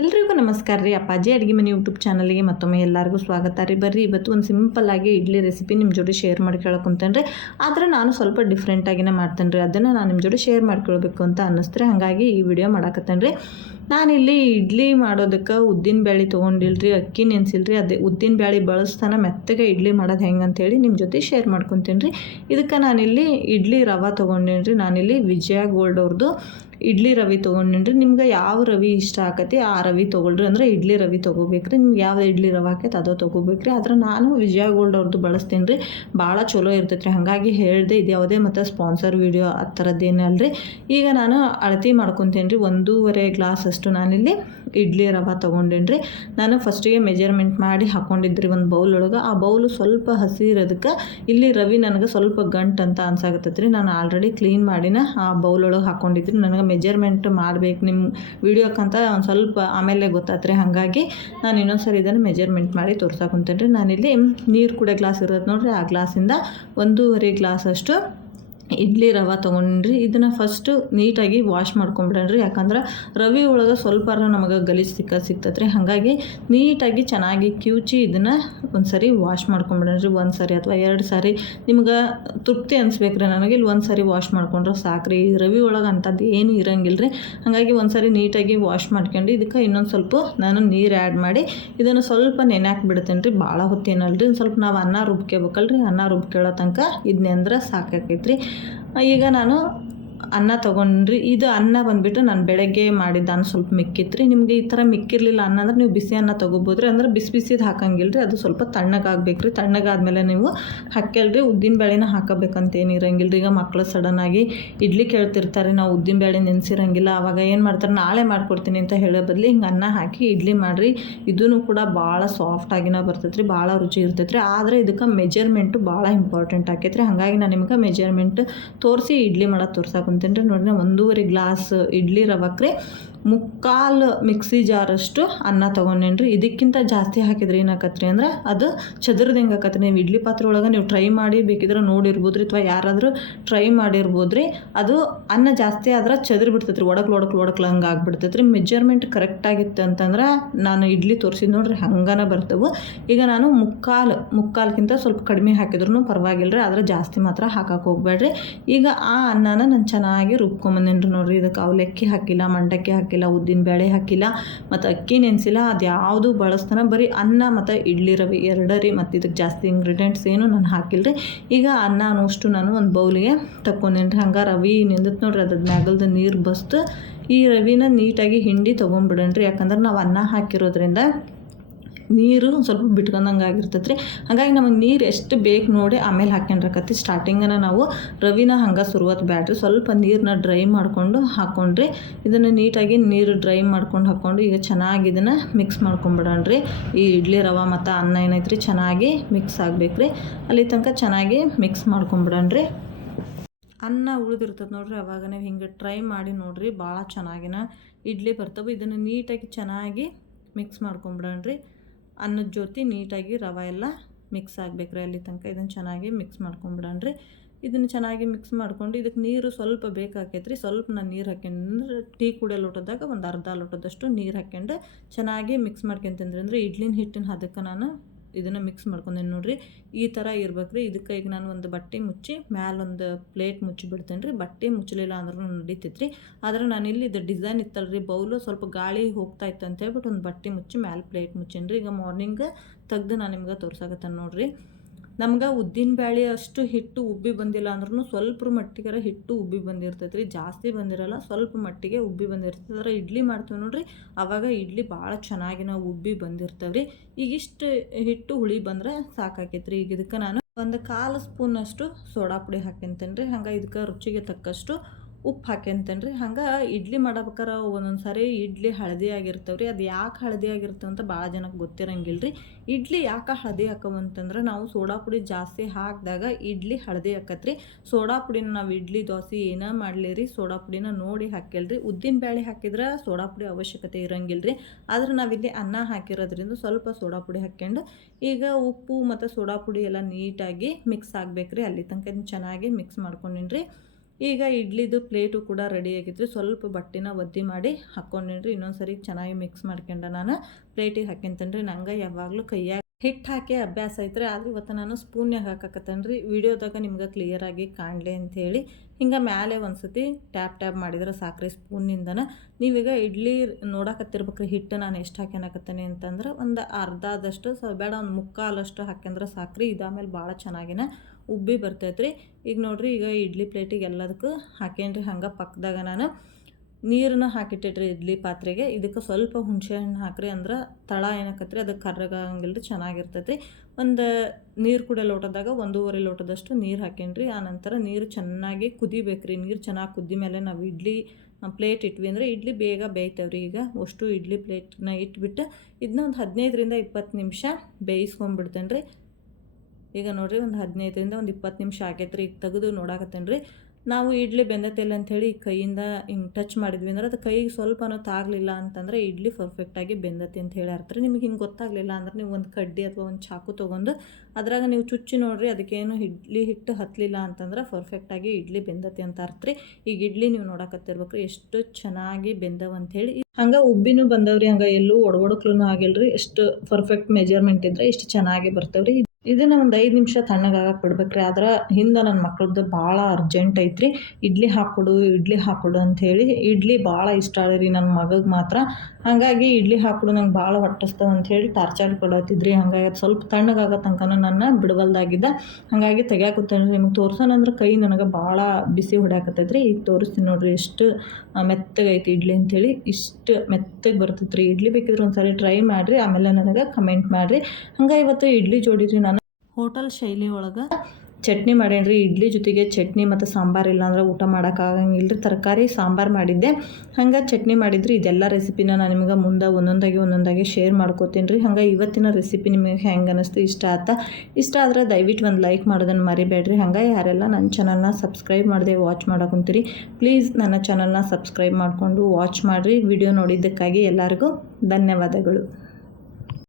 ಎಲ್ರಿಗೂ ನಮಸ್ಕಾರ ರೀ. ಅಪ್ಪಾಜಿ ಅಡುಗೆ ಮನೆ ಯೂಟ್ಯೂಬ್ ಚಾನಲ್ಗೆ ಮತ್ತೊಮ್ಮೆ ಎಲ್ಲರಿಗೂ ಸ್ವಾಗತ ರೀ. ಬರ್ರಿ, ಇವತ್ತು ಒಂದು ಸಿಂಪಲ್ಲಾಗಿ ಇಡ್ಲಿ ರೆಸಿಪಿ ನಿಮ್ಮ ಜೋಡಿ ಶೇರ್ ಮಾಡ್ಕೊಳಕ್ಕಂತೇನೆ ರೀ. ಆದರೆ ನಾನು ಸ್ವಲ್ಪ ಡಿಫ್ರೆಂಟಾಗಿನೇ ಮಾಡ್ತೇನೆ ರೀ. ಅದನ್ನು ನಾನು ನಿಮ್ಮ ಜೋಡಿ ಶೇರ್ ಮಾಡ್ಕೊಳ್ಬೇಕು ಅಂತ ಅನ್ನಿಸ್ತಾರೆ, ಹಾಗಾಗಿ ಈ ವಿಡಿಯೋ ಮಾಡಾಕತ್ತೇನೆ ರೀ. ನಾನಿಲ್ಲಿ ಇಡ್ಲಿ ಮಾಡೋದಕ್ಕೆ ಉದ್ದಿನ ಬ್ಯಾಳಿ ತೊಗೊಂಡಿಲ್ರಿ, ಅಕ್ಕಿ ನೆನೆಸಿಲ್ರಿ. ಅದೇ ಉದ್ದಿನ ಬ್ಯಾಳಿ ಬಳಸ್ತಾನೆ ಮೆತ್ತಗೆ ಇಡ್ಲಿ ಮಾಡೋದು ಹೆಂಗೆ ಅಂತೇಳಿ ನಿಮ್ಮ ಜೊತೆ ಶೇರ್ ಮಾಡ್ಕೊತೀನಿ ರೀ. ಇದಕ್ಕೆ ನಾನಿಲ್ಲಿ ಇಡ್ಲಿ ರವೆ ತೊಗೊಂಡೇನಿ ರೀ ನಾನಿಲ್ಲಿ ವಿಜಯ ಗೋಲ್ಡ್ ಅವ್ರದ್ದು ಇಡ್ಲಿ ರವೆ ತೊಗೊಂಡ್ರಿ ನಿಮ್ಗೆ ಯಾವ ರವೆ ಇಷ್ಟ ಆಕತಿ, ಆ ರವೆ ತೊಗೊಳ್ರಿ ಅಂದ್ರೆ ಇಡ್ಲಿ ರವೆ ತೊಗೋಬೇಕ್ರಿ. ನಿಮ್ಗೆ ಯಾವ ಇಡ್ಲಿ ರವೆ ಆಕೈತೆ ಅದು ತೊಗೋಬೇಕ್ರಿ. ಆದ್ರೆ ನಾನು ವಿಜಯ ಗೋಲ್ಡ್ ಅವ್ರದ್ದು ಬಳಸ್ತೀನಿ ರೀ ಭಾಳ ಚಲೋ ಇರ್ತೈತೆ ರೀ ಹಾಗಾಗಿ ಹೇಳಿದೆ ಇದು ಯಾವುದೇ ಮತ್ತು ಸ್ಪಾನ್ಸರ್ ವೀಡಿಯೋ ಆ ಥರದ್ದೇನಲ್ಲ ರೀ ಈಗ ನಾನು ಅಳತಿ ಮಾಡ್ಕೊತೀನಿ ರೀ ಒಂದೂವರೆ ಗ್ಲಾಸ್ ಅಷ್ಟು ನಾನಿಲ್ಲಿ ಇಡ್ಲಿ ರವೆ ತೊಗೊಂಡೇನಿ ರೀ ನಾನು ಫಸ್ಟಿಗೆ ಮೆಜರ್ಮೆಂಟ್ ಮಾಡಿ ಹಾಕೊಂಡಿದ್ರಿ ಒಂದು ಬೌಲ್ ಒಳಗೆ. ಆ ಬೌಲು ಸ್ವಲ್ಪ ಹಸಿ ಇರೋದಕ್ಕೆ ಇಲ್ಲಿ ರವಿ ನನಗೆ ಸ್ವಲ್ಪ ಗಂಟು ಅಂತ ಅನ್ಸಾಗತ್ತೈತೆ ರೀ ನಾನು ಆಲ್ರೆಡಿ ಕ್ಲೀನ್ ಮಾಡಿನ ಆ ಬೌಲ್ ಒಳಗೆ ಹಾಕೊಂಡಿದ್ರಿ. ನನಗೆ ಮೆಜರ್ಮೆಂಟ್ ಮಾಡ್ಬೇಕು. ನಿಮ್ಮ ವಿಡಿಯೋಕ್ಕಂತ ಒಂದು ಸ್ವಲ್ಪ ಆಮೇಲೆ ಗೊತ್ತಾತ್ರಿ. ಹಾಗಾಗಿ ನಾನು ಇನ್ನೊಂದು ಸರಿ ಇದನ್ನು ಮೆಜರ್ಮೆಂಟ್ ಮಾಡಿ ತೋರ್ಸಾಕೊಂತೇನೆ ರೀ ನಾನಿಲ್ಲಿ ನೀರು ಕೂಡ ಗ್ಲಾಸ್ ಇರೋದು ನೋಡಿರಿ. ಆ ಗ್ಲಾಸಿಂದ ಒಂದೂವರೆ ಗ್ಲಾಸ್ ಅಷ್ಟು ಇಡ್ಲಿ ರವೆ ತೊಗೊಂಡ್ರಿ. ಇದನ್ನು ಫಸ್ಟು ನೀಟಾಗಿ ವಾಶ್ ಮಾಡ್ಕೊಂಬಿಡಣ್ರಿ. ಯಾಕಂದ್ರೆ ರವೆ ಒಳಗೆ ಸ್ವಲ್ಪ ನಮಗೆ ಗಲೀಜು ಸಿಕ್ಕ ಸಿಗ್ತದೆ ರೀ ಹಾಗಾಗಿ ನೀಟಾಗಿ ಚೆನ್ನಾಗಿ ಕಿವುಚಿ ಇದನ್ನು ಒಂದು ಸರಿ ವಾಶ್ ಮಾಡ್ಕೊಂಬಿಡಣ್ರಿ. ಒಂದು ಸರಿ ಅಥವಾ ಎರಡು ಸಾರಿ ನಿಮ್ಗೆ ತೃಪ್ತಿ ಅನಿಸ್ಬೇಕ್ರಿ ನನಗೆ. ಇಲ್ಲಿ ಒಂದು ಸರಿ ವಾಶ್ ಮಾಡ್ಕೊಂಡ್ರೆ ಸಾಕ್ರಿ. ರವೆ ಒಳಗೆ ಅಂಥದ್ದು ಏನೂ ಇರಂಗಿಲ್ಲ ರೀ ಹಾಗಾಗಿ ಒಂದು ಸರಿ ನೀಟಾಗಿ ವಾಶ್ ಮಾಡ್ಕೊಂಡು ಇದಕ್ಕೆ ಇನ್ನೊಂದು ಸ್ವಲ್ಪ ನಾನು ನೀರು ಆ್ಯಡ್ ಮಾಡಿ ಇದನ್ನು ಸ್ವಲ್ಪ ನೆನೆಯಾಕೆ ಬಿಡ್ತೇನೆ ರೀ ಭಾಳ ಹೊತ್ತೇನಲ್ರಿ. ಸ್ವಲ್ಪ ನಾವು ಅನ್ನ ರುಬ್ಕೋಬೇಕಲ್ರಿ. ಅನ್ನ ರುಬ್ಕೊಳ್ಳೋ ತನಕ ಇದನ್ನೆಂದ್ರೆ ಸಾಕಾಕೈತ್ರಿ. ಈಗ ನಾನು ಅನ್ನ ತೊಗೊಂಡ್ರಿ. ಇದು ಅನ್ನ ಬಂದುಬಿಟ್ಟು ನಾನು ಬೆಳಗ್ಗೆ ಮಾಡಿದ್ದ ಅನ್ನ ಸ್ವಲ್ಪ ಮಿಕ್ಕಿತ್ರಿ. ನಿಮಗೆ ಈ ಥರ ಮಿಕ್ಕಿರಲಿಲ್ಲ ಅನ್ನ ಅಂದ್ರೆ ನೀವು ಬಿಸಿ ಅನ್ನ ತೊಗೋಬೋದ್ರಿ. ಅಂದ್ರೆ ಬಿಸಿ ಬಿಸಿದು ಹಾಕಂಗಿಲ್ರಿ. ಅದು ಸ್ವಲ್ಪ ತಣ್ಣಗಾಗ್ಬೇಕು ರೀ ತಣ್ಣಗಾದ್ಮೇಲೆ ನೀವು ಹಾಕಲ್ರಿ ಉದ್ದಿನ ಬೇಳೆನ ಹಾಕಬೇಕಂತ ಏನಿರಂಗಿಲ್ಲ ಈಗ ಮಕ್ಕಳು ಸಡನ್ನಾಗಿ ಇಡ್ಲಿ ಕೇಳ್ತಿರ್ತಾರೆ. ನಾವು ಉದ್ದಿನ ಬೇಳೆ ನೆನೆಸಿರಂಗಿಲ್ಲ. ಆವಾಗ ಏನು ಮಾಡ್ತಾರೆ? ನಾಳೆ ಮಾಡ್ಕೊಡ್ತೀನಿ ಅಂತ ಹೇಳೋ ಬದಲು ಹಿಂಗೆ ಅನ್ನ ಹಾಕಿ ಇಡ್ಲಿ ಮಾಡಿರಿ. ಇದೂ ಕೂಡ ಭಾಳ ಸಾಫ್ಟಾಗಿನ ಬರ್ತೈತೆ ರೀ ಭಾಳ ರುಚಿ ಇರ್ತೈತ್ರಿ. ಆದರೆ ಇದಕ್ಕೆ ಮೆಜರ್ಮೆಂಟು ಭಾಳ ಇಂಪಾರ್ಟೆಂಟ್ ಆಕೈತ್ರಿ. ಹಾಗಾಗಿ ನಾನು ನಿಮ್ಗೆ ಮೆಜರ್ಮೆಂಟ್ ತೋರಿಸಿ ಇಡ್ಲಿ ಮಾಡೋದು ತೋರ್ಸಾಕೊಂತೀನಿ ರೀ ನೋಡ್ರಿ ಒಂದೂವರೆ ಗ್ಲಾಸ್ ಇಡ್ಲಿ ರವಕ್ರಿ ಮುಕ್ಕಾಲು ಮಿಕ್ಸಿ ಜಾರಷ್ಟು ಅನ್ನ ತೊಗೊಂಡೇನ್ರಿ. ಇದಕ್ಕಿಂತ ಜಾಸ್ತಿ ಹಾಕಿದ್ರೆ ಏನಾಕತ್ರಿ ಅಂದ್ರೆ ಅದು ಚದುರ್ದಂಗೆ ಆಕತ್ರಿ. ನೀವು ಇಡ್ಲಿ ಪಾತ್ರೆ ಒಳಗೆ ನೀವು ಟ್ರೈ ಮಾಡಿ ಬೇಕಿದ್ರೆ ನೋಡಿರ್ಬೋದು ರೀ ಅಥವಾ ಯಾರಾದರೂ ಟ್ರೈ ಮಾಡಿರ್ಬೋದು ರೀ ಅದು ಅನ್ನ ಜಾಸ್ತಿ ಆದ್ರೆ ಚದುರು ಬಿಡ್ತೈತ್ರಿ, ಒಡಕ್ಲು ಒಡಕ್ಲು ಒಡಕ್ಲು ಹಂಗೆ ಆಗ್ಬಿಡ್ತೈತೆ ರೀ ಮೆಜರ್ಮೆಂಟ್ ಕರೆಕ್ಟ್ ಆಗಿತ್ತು ಅಂತಂದ್ರೆ ನಾನು ಇಡ್ಲಿ ತೋರಿಸಿದ್ ನೋಡ್ರಿ, ಹಂಗನ ಬರ್ತವೆ. ಈಗ ನಾನು ಮುಕ್ಕಾಲು, ಮುಕ್ಕಾಲ್ಕಿಂತ ಸ್ವಲ್ಪ ಕಡಿಮೆ ಹಾಕಿದ್ರು ಪರವಾಗಿಲ್ಲ ರೀ ಆದರೆ ಜಾಸ್ತಿ ಮಾತ್ರ ಹಾಕಕ್ಕೆ ಹೋಗ್ಬೇಡ್ರಿ ಈಗ ಆ ಅನ್ನನ ನಾನು ಚೆನ್ನಾಗಿ ರುಬ್ಕೊಂಬಂದೇನ್ರಿ ನೋಡ್ರಿ. ಇದಕ್ಕೆ ಅವಲಕ್ಕಿ ಹಾಕಿಲ್ಲ, ಮಂಡಕ್ಕಿ ಹಾಕಿಲ್ಲ, ಉದ್ದಿನ ಬೇಳೆ ಹಾಕಿಲ್ಲ, ಮತ್ತು ಅಕ್ಕಿ ನೆನೆಸಿಲ್ಲ, ಅದು ಯಾವುದು ಬಳಸ್ತಾನೆ ಬರೀ ಅನ್ನ ಮತ್ತು ಇಡ್ಲಿ ರವೆ ಎರಡರಿ ಮತ್ತು ಇದಕ್ಕೆ ಜಾಸ್ತಿ ಇಂಗ್ರೀಡಿಯೆಂಟ್ಸ್ ಏನು ನಾನು ಹಾಕಿಲ್ಲ ಈಗ ಅನ್ನ ಅನ್ನೋಷ್ಟು ನಾನು ಒಂದು ಬೌಲಿಗೆ ತಕ್ಕೊಂಡೇನಿ ರೀ ಹಂಗೆ ರವಿ ನಿಂದತ್ ನೋಡ್ರಿ ಅದ್ರ ಮ್ಯಾಗಲ್ದ ನೀರು ಬಸ್ತು, ಈ ರವಿನ ನೀಟಾಗಿ ಹಿಂಡಿ ತೊಗೊಂಬಿಡಣ್ರಿ ಯಾಕಂದ್ರೆ ನಾವು ಅನ್ನ ಹಾಕಿರೋದ್ರಿಂದ ನೀರು ಸ್ವಲ್ಪ ಬಿಟ್ಕೊಂಡಂಗೆ ಆಗಿರ್ತೈತೆ ರೀ ಹಾಗಾಗಿ ನಮಗೆ ನೀರು ಎಷ್ಟು ಬೇಕು ನೋಡಿ ಆಮೇಲೆ ಹಾಕ್ಯಂಡ್ರಕತ್ತಿ ಸ್ಟಾರ್ಟಿಂಗನ ನಾವು ರವಿನ ಹಂಗೆ ಸುರುವತ್ತು ಬ್ಯಾಡ್ರಿ. ಸ್ವಲ್ಪ ನೀರನ್ನ ಡ್ರೈ ಮಾಡಿಕೊಂಡು ಹಾಕ್ಕೊಂಡ್ರಿ ಇದನ್ನು ನೀಟಾಗಿ ನೀರು ಡ್ರೈ ಮಾಡ್ಕೊಂಡು ಹಾಕ್ಕೊಂಡು ಈಗ ಚೆನ್ನಾಗಿ ಇದನ್ನು ಮಿಕ್ಸ್ ಮಾಡ್ಕೊಂಬಿಡೋಣ್ರಿ. ಈ ಇಡ್ಲಿ ರವೆ ಮತ್ತು ಅನ್ನ ಏನೈತ್ರಿ ಚೆನ್ನಾಗಿ ಮಿಕ್ಸ್ ಆಗ್ಬೇಕು ರೀ ಅಲ್ಲಿ ತನಕ ಚೆನ್ನಾಗಿ ಮಿಕ್ಸ್ ಮಾಡ್ಕೊಂಬಿಡೋಣ್ರಿ. ಅನ್ನ ಉಳಿದಿರ್ತದೆ ನೋಡ್ರಿ ಅವಾಗ ನೀವು ಹಿಂಗೆ ಟ್ರೈ ಮಾಡಿ ನೋಡ್ರಿ ಭಾಳ ಚೆನ್ನಾಗಿನ ಇಡ್ಲಿ ಬರ್ತವೆ. ಇದನ್ನು ನೀಟಾಗಿ ಚೆನ್ನಾಗಿ ಮಿಕ್ಸ್ ಮಾಡ್ಕೊಂಬಿಡೋಣ್ರಿ. ಅನ್ನದ ಜೊತೆ ನೀಟಾಗಿ ರವೆ ಎಲ್ಲ ಮಿಕ್ಸ್ ಆಗ್ಬೇಕ್ರಿ ಅಲ್ಲಿ ತನಕ. ಇದನ್ನು ಚೆನ್ನಾಗಿ ಮಿಕ್ಸ್ ಮಾಡ್ಕೊಂಬಿಡೋಣ್ರಿ. ಇದನ್ನು ಚೆನ್ನಾಗಿ ಮಿಕ್ಸ್ ಮಾಡ್ಕೊಂಡು ಇದಕ್ಕೆ ನೀರು ಸ್ವಲ್ಪ ಬೇಕಾಕೈತ್ರಿ ಸ್ವಲ್ಪ ನಾನು ನೀರು ಹಾಕ್ಯಂದ್ರೆ ಟೀ ಕುಡಿಯೋ ಲೋಟದಾಗ ಒಂದು ಅರ್ಧ ಲೋಟದಷ್ಟು ನೀರು ಹಾಕ್ಯಂಡು ಚೆನ್ನಾಗಿ ಮಿಕ್ಸ್ ಮಾಡ್ಕೊಂತಂದ್ರೆ ಅಂದರೆ ಇಡ್ಲಿನ ಹಿಟ್ಟಿನ ಹದಕ್ಕೆ ನಾನು ಇದನ್ನು ಮಿಕ್ಸ್ ಮಾಡ್ಕೊಂಡೇನೆ ನೋಡಿರಿ. ಈ ಥರ ಇರ್ಬೇಕು ರೀ ಇದಕ್ಕೆ ಈಗ ನಾನು ಒಂದು ಬಟ್ಟೆ ಮುಚ್ಚಿ ಮ್ಯಾಲೊಂದು ಪ್ಲೇಟ್ ಮುಚ್ಚಿ ಬಿಡ್ತೇನೆ ರೀ ಬಟ್ಟೆ ಮುಚ್ಚಲಿಲ್ಲ ಅಂದ್ರೂ ನಡೀತೈತೆ ರೀ ಆದ್ರೆ ನಾನು ಇಲ್ಲಿ ಇದು ಡಿಸೈನ್ ಇತ್ತಲ್ಲ ರೀ ಬೌಲು ಸ್ವಲ್ಪ ಗಾಳಿ ಹೋಗ್ತಾ ಇತ್ತು ಅಂತ ಹೇಳ್ಬಿಟ್ಟು ಒಂದು ಬಟ್ಟೆ ಮುಚ್ಚಿ ಮ್ಯಾಲೆ ಪ್ಲೇಟ್ ಮುಚ್ಚೇನಿ ರೀ ಈಗ ಮಾರ್ನಿಂಗ್ ತೆಗ್ದು ನಾನು ನಿಮ್ಗೆ ತೋರ್ಸಾಕತ್ತೇನೆ ನೋಡ್ರಿ. ನಮ್ಗೆ ಉದ್ದಿನ ಬ್ಯಾಳೆ ಅಷ್ಟು ಹಿಟ್ಟು ಉಬ್ಬಿ ಬಂದಿಲ್ಲ ಅಂದ್ರೂ ಸ್ವಲ್ಪ ಮಟ್ಟಿಗಾರ ಹಿಟ್ಟು ಉಬ್ಬಿ ಬಂದಿರ್ತೈತೆ ರೀ ಜಾಸ್ತಿ ಬಂದಿರಲ್ಲ, ಸ್ವಲ್ಪ ಮಟ್ಟಿಗೆ ಉಬ್ಬಿ ಬಂದಿರ್ತದೆ ಅದರ ಇಡ್ಲಿ ಮಾಡ್ತೀವಿ ನೋಡ್ರಿ ಆವಾಗ ಇಡ್ಲಿ ಭಾಳ ಚೆನ್ನಾಗಿ ನಾವು ಉಬ್ಬಿ ಬಂದಿರ್ತವೆ ರೀ ಈಗ ಇಷ್ಟು ಹಿಟ್ಟು ಹುಳಿ ಬಂದ್ರೆ ಸಾಕಾಕೈತೆ ರೀ ಈಗ ಇದಕ್ಕೆ ನಾನು ಒಂದು ಕಾಲು ಸ್ಪೂನಷ್ಟು ಸೋಡಾ ಪುಡಿ ಹಾಕಿಂತೇನೆ ರೀ ಹಂಗೆ ಇದಕ್ಕೆ ರುಚಿಗೆ ತಕ್ಕಷ್ಟು ಉಪ್ಪು ಹಾಕ್ಯಂತೇನೆ ರೀ ಹಂಗೆ ಇಡ್ಲಿ ಮಾಡ್ಬೇಕಾರೆ ಒಂದೊಂದು ಸಾರಿ ಇಡ್ಲಿ ಹಳದಿ ಆಗಿರ್ತವೆ ರೀ ಅದು ಯಾಕೆ ಹಳದಿ ಆಗಿರ್ತವೆ ಅಂತ ಭಾಳ ಜನಕ್ಕೆ ಗೊತ್ತಿರಂಗಿಲ್ಲ ರೀ ಇಡ್ಲಿ ಯಾಕೆ ಹಳದಿ ಹಾಕವಂತಂದ್ರೆ ನಾವು ಸೋಡಾ ಪುಡಿ ಜಾಸ್ತಿ ಹಾಕಿದಾಗ ಇಡ್ಲಿ ಹಳದಿ ಆಕತ್ರಿ. ಸೋಡಾ ಪುಡಿನ ನಾವು ಇಡ್ಲಿ, ದೋಸೆ ಏನೇ ಮಾಡಲಿ ರೀ ಸೋಡಾ ಪುಡಿನ ನೋಡಿ ಹಾಕಿಲ್ರಿ. ಉದ್ದಿನ ಬೇಳೆ ಹಾಕಿದ್ರೆ ಸೋಡಾ ಪುಡಿ ಅವಶ್ಯಕತೆ ಇರಂಗಿಲ್ಲ ರೀ ಆದ್ರೆ ನಾವಿಲ್ಲಿ ಅನ್ನ ಹಾಕಿರೋದ್ರಿಂದ ಸ್ವಲ್ಪ ಸೋಡಾ ಪುಡಿ ಹಾಕ್ಕೊಂಡು ಈಗ ಉಪ್ಪು ಮತ್ತು ಸೋಡಾ ಪುಡಿ ಎಲ್ಲ ನೀಟಾಗಿ ಮಿಕ್ಸ್ ಆಗಬೇಕ್ರಿ. ಅಲ್ಲಿ ತನಕ ಚೆನ್ನಾಗಿ ಮಿಕ್ಸ್ ಮಾಡ್ಕೊಂಡಿನಿ ಈಗ ಇಡ್ಲಿದು ಪ್ಲೇಟು ಕೂಡ ರೆಡಿ ಆಗಿತ್ತು ಸ್ವಲ್ಪ ಬಟ್ಟೆನ ಒದ್ದಿ ಮಾಡಿ ಹಾಕ್ಕೊಂಡಿನ್ರಿ. ಇನ್ನೊಂದು ಸರಿ ಚೆನ್ನಾಗಿ ಮಿಕ್ಸ್ ಮಾಡ್ಕೊಂಡೆ ನಾನು ಪ್ಲೇಟಿಗೆ ಹಾಕ್ಯಂತೇನೆ ರೀ ನಂಗೆ ಯಾವಾಗಲೂ ಕೈಯಾಗ ಹಿಟ್ಟು ಹಾಕಿ ಅಭ್ಯಾಸ ಐತ್ರಿ ಆದ್ರೆ ಇವತ್ತು ನಾನು ಸ್ಪೂನ್ಯಾಗ ಹಾಕಕತ್ತೇನೆ ರೀ ವಿಡಿಯೋದಾಗ ನಿಮ್ಗೆ ಕ್ಲಿಯರಾಗಿ ಕಾಣಲಿ ಅಂಥೇಳಿ ಹಿಂಗೆ ಮ್ಯಾಲೆ ಒಂದು ಸತಿ ಟ್ಯಾಪ್ ಟ್ಯಾಪ್ ಮಾಡಿದ್ರೆ ಸಾಕ್ರಿ ಸ್ಪೂನಿಂದನ ನೀವೀಗ ಇಡ್ಲಿ ನೋಡಕತ್ತಿರ್ಬೇಕ್ರಿ ಹಿಟ್ಟು ನಾನು ಎಷ್ಟು ಹಾಕ್ಯನಕತ್ತೇನೆ ಅಂತಂದ್ರೆ ಒಂದು ಅರ್ಧದಷ್ಟು ಸ್ವಲ್ಪ ಬೇಡ ಒಂದು ಮುಕ್ಕಾಲಷ್ಟು ಹಾಕ್ಯಂದ್ರೆ ಸಾಕ್ರಿ. ಇದಾಮೇಲೆ ಭಾಳ ಚೆನ್ನಾಗಿನ ಉಬ್ಬಿ ಬರ್ತೈತ್ರಿ. ಈಗ ನೋಡ್ರಿ, ಈಗ ಇಡ್ಲಿ ಪ್ಲೇಟಿಗೆ ಎಲ್ಲದಕ್ಕೂ ಹಾಕೇನ್ರಿ. ಹಂಗೆ ಪಕ್ಕದಾಗ ನಾನು ನೀರನ್ನ ಹಾಕಿಟ್ಟಿಟ್ರಿ ಇಡ್ಲಿ ಪಾತ್ರೆಗೆ. ಇದಕ್ಕೆ ಸ್ವಲ್ಪ ಹುಣಸೆ ಹಣ್ಣು ಹಾಕ್ರಿ ಅಂದ್ರೆ ತಳ ಏನಕತ್ರಿ ಅದಕ್ಕೆ ಕರ್ರಗಂಗಿಲ್ಲ ರೀ ಚೆನ್ನಾಗಿರ್ತೈತಿ ಒಂದು ನೀರು ಕೂಡ ಲೋಟದಾಗ ಒಂದೂವರೆ ಲೋಟದಷ್ಟು ನೀರು ಹಾಕೇನ್ರಿ. ನಂತರ ನೀರು ಚೆನ್ನಾಗಿ ಕುದಿಬೇಕ್ರಿ. ನೀರು ಚೆನ್ನಾಗಿ ಕುದ್ದಿ ಮೇಲೆ ನಾವು ಇಡ್ಲಿ ಪ್ಲೇಟ್ ಇಟ್ವಿ ಅಂದರೆ ಇಡ್ಲಿ ಬೇಗ ಬೇಯ್ತವ್ರಿ. ಈಗ ಅಷ್ಟು ಇಡ್ಲಿ ಪ್ಲೇಟ್ನ ಇಟ್ಬಿಟ್ಟು ಇದನ್ನ ಒಂದು ಹದಿನೈದರಿಂದ ಇಪ್ಪತ್ತು ನಿಮಿಷ ಬೇಯಿಸ್ಕೊಂಡ್ಬಿಡ್ತೇನೆ ರೀ ಈಗ ನೋಡಿರಿ ಒಂದು ಹದಿನೈದರಿಂದ ಒಂದು ಇಪ್ಪತ್ತು ನಿಮಿಷ ಆಗೈತೆ ಈಗ ತೆಗೆದು ನೋಡಾಕತ್ತೇನೆ ರೀ ನಾವು ಇಡ್ಲಿ ಬೆಂದತಿಲ್ಲ ಅಂಥೇಳಿ ಕೈಯಿಂದ ಹಿಂಗೆ ಟಚ್ ಮಾಡಿದ್ವಿ ಅಂದ್ರೆ ಅದು ಕೈಗೆ ಸ್ವಲ್ಪನೂ ತಾಗಲಿಲ್ಲ ಅಂತಂದರೆ ಇಡ್ಲಿ ಪರ್ಫೆಕ್ಟಾಗಿ ಬೆಂದತಿ ಅಂತ ಹೇಳಿ ಅರ್ಥ. ನಿಮಗೆ ಹಿಂಗೆ ಗೊತ್ತಾಗಲಿಲ್ಲ ಅಂದ್ರೆ ನೀವು ಒಂದು ಕಡ್ಡಿ ಅಥವಾ ಒಂದು ಚಾಕು ತೊಗೊಂಡು ಅದ್ರಾಗ ನೀವು ಚುಚ್ಚಿ ನೋಡ್ರಿ ಅದಕ್ಕೇನು ಇಡ್ಲಿ ಹಿಟ್ಟು ಹತ್ತಲಿಲ್ಲ ಅಂತಂದ್ರೆ ಪರ್ಫೆಕ್ಟಾಗಿ ಇಡ್ಲಿ ಬೆಂದತಿ ಅಂತ ಅರ್ಥ. ರೀ, ಈಗ ಇಡ್ಲಿ ನೀವು ನೋಡಕತ್ತಿರ್ಬೇಕು ಎಷ್ಟು ಚೆನ್ನಾಗಿ ಬೆಂದವ ಅಂಥೇಳಿ ಹಂಗೆ ಉಬ್ಬಿನೂ ಬಂದವ್ರಿ, ಹಂಗೆ ಎಲ್ಲೂ ಒಡವಡಕ್ಲೂ ಆಗಿಲ್ರಿ, ಎಷ್ಟು ಪರ್ಫೆಕ್ಟ್ ಮೆಜರ್ಮೆಂಟ್ ಇದ್ರೆ ಇಷ್ಟು ಚೆನ್ನಾಗಿ ಬರ್ತವ್ರಿ. ಇದನ್ನ ಒಂದು ಐದು ನಿಮಿಷ ತಣ್ಣಗಾಗಕ್ಕೆ ಬಿಡ್ಬೇಕ್ರಿ ಆದ್ರೆ ಹಿಂದೆ ನನ್ನ ಮಕ್ಳದ್ದು ಭಾಳ ಅರ್ಜೆಂಟ್ ಐತ್ರಿ. ಇಡ್ಲಿ ಹಾಕ್ಕೊಡು ಇಡ್ಲಿ ಹಾಕ್ಕೊಡು ಅಂಥೇಳಿ ಇಡ್ಲಿ ಭಾಳ ಇಷ್ಟ ರೀ ನನ್ನ ಮಗಗೆ ಮಾತ್ರ. ಹಾಗಾಗಿ ಇಡ್ಲಿ ಹಾಕ್ಕೊಡು ನಂಗೆ ಭಾಳ ಅಂತ ಅಂಥೇಳಿ ಟಾರ್ಚರ್ ಕೊಡತ್ತಿದ್ರಿ ಹಾಗಾಗಿ ಅದು ಸ್ವಲ್ಪ ತಣ್ಣಗಾಗೋ ತನಕ ನನ್ನ ಬಿಡವಲ್ದಾಗಿದ್ದ. ಹಾಗಾಗಿ ತೆಗಿಯಾಕುತ್ತೇನೆ ನಿಮ್ಗೆ ತೋರ್ಸೋಣ ಅಂದ್ರೆ ಕೈ ನನಗೆ ಭಾಳ ಬಿಸಿ ಹೊಡ್ಯಾಕತ್ತೈತ್ರಿ. ಈಗ ತೋರಿಸ್ತೀನಿ ನೋಡಿರಿ ಎಷ್ಟು ಮೆತ್ತಗೈತಿ ಇಡ್ಲಿ ಅಂಥೇಳಿ ಇಷ್ಟು ಮೆತ್ತಗೆ ಬರ್ತೈತ್ರಿ. ಇಡ್ಲಿ ಬೇಕಿದ್ರೆ ಒಂದು ಟ್ರೈ ಮಾಡಿರಿ. ಆಮೇಲೆ ನನಗೆ ಕಮೆಂಟ್ ಮಾಡಿರಿ. ಹಂಗೆ ಇವತ್ತು ಇಡ್ಲಿ ಜೋಡಿರಿ ನಾನು ಹೋಟೆಲ್ ಶೈಲಿ ಒಳಗೆ? ಚಟ್ನಿ ಮಾಡೇನ್ರಿ, ಇಡ್ಲಿ ಜೊತೆಗೆ ಚಟ್ನಿ ಮತ್ತು ಸಾಂಬಾರು ಇಲ್ಲಾಂದ್ರೆ ಊಟ ಮಾಡೋಕ್ಕಾಗಂಗಿಲ್ಲ ರೀ ತರಕಾರಿ, ಸಾಂಬಾರು ಮಾಡಿದ್ದೆ. ಹಂಗೆ ಚಟ್ನಿ ಮಾಡಿದ್ರಿ, ಇದೆಲ್ಲ ರೆಸಿಪಿನ ನಾನು ನಿಮ್ಗೆ ಮುಂದೆ ಒಂದೊಂದಾಗಿ ಒಂದೊಂದಾಗಿ ಶೇರ್ ಮಾಡ್ಕೋತೀನಿ ರೀ. ಹಂಗೆ ಇವತ್ತಿನ ರೆಸಿಪಿ ನಿಮಗೆ ಹೆಂಗೆ ಅನ್ನಿಸ್ತು ಇಷ್ಟ ಆತ? ಇಷ್ಟ ಆದ್ರೆ ದಯವಿಟ್ಟು ಒಂದು ಲೈಕ್ ಮಾಡೋದನ್ನು ಮರಿಬೇಡ್ರಿ. ಹಂಗೆ ಯಾರೆಲ್ಲ ನನ್ನ ಚಾನಲ್ನ ಸಬ್ಸ್ಕ್ರೈಬ್ ಮಾಡಿದೆ ವಾಚ್ ಮಾಡಕೊಂತೀರಿ ಪ್ಲೀಸ್ ನನ್ನ ಚಾನಲ್ನ ಸಬ್ಸ್ಕ್ರೈಬ್ ಮಾಡಿಕೊಂಡು ವಾಚ್ ಮಾಡಿರಿ. ವಿಡಿಯೋ ನೋಡಿದ್ದಕ್ಕಾಗಿ ಎಲ್ಲರಿಗೂ ಧನ್ಯವಾದಗಳು.